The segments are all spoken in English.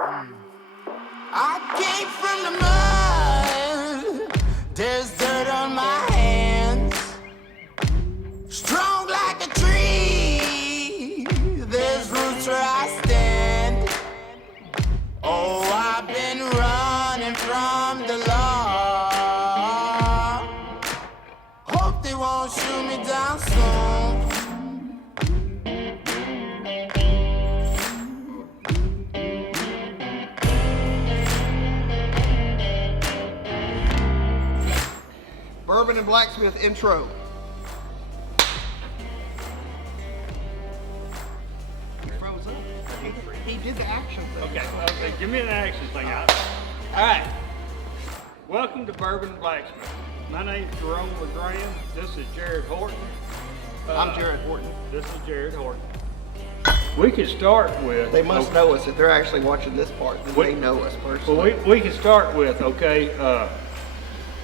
I came from the mud. There's dirt on my hands. Strong like a tree. There's roots where I stand. Oh, I've been running from the law. Hope they won't shoot me down soon. Bourbon and Blacksmith intro. He froze up. He did the action thing. Okay, give me an action thing out. All right. Welcome to Bourbon and Blacksmith. My name's Jerome LeGrand. This is Jared Horton. I'm Jared Horton. This is Jared Horton. We could start with... They must know us. If they're actually watching this part, then they know us personally. Well, we can start with, okay,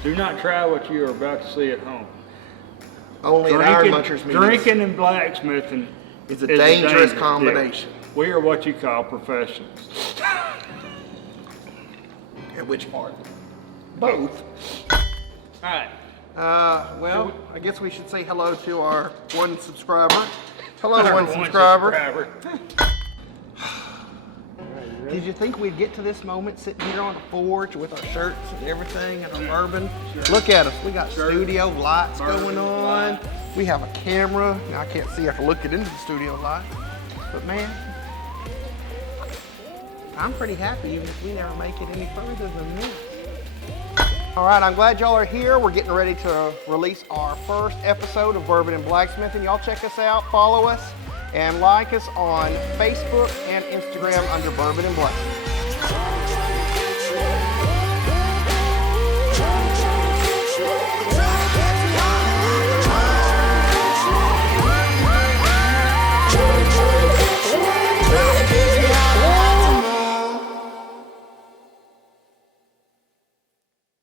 do not try what you are about to see at home. Only at Iron Munchers meetings. Drinking and blacksmithing is a dangerous combination. Yeah. We are what you call professionals. At which part? Both. All right. Well, I guess we should say hello to our one subscriber. Hello, one subscriber. Did you think we'd get to this moment sitting here on the porch with our shirts and everything and our bourbon? Look at us. We got studio lights going on. We have a camera. Now I can't see if I look it into the studio light. But man, I'm pretty happy even if we never make it any further than this. All right, I'm glad y'all are here. We're getting ready to release our first episode of Bourbon and Blacksmithing. Y'all check us out, follow us, and like us on Facebook and Instagram under Bourbon and Blacksmithing.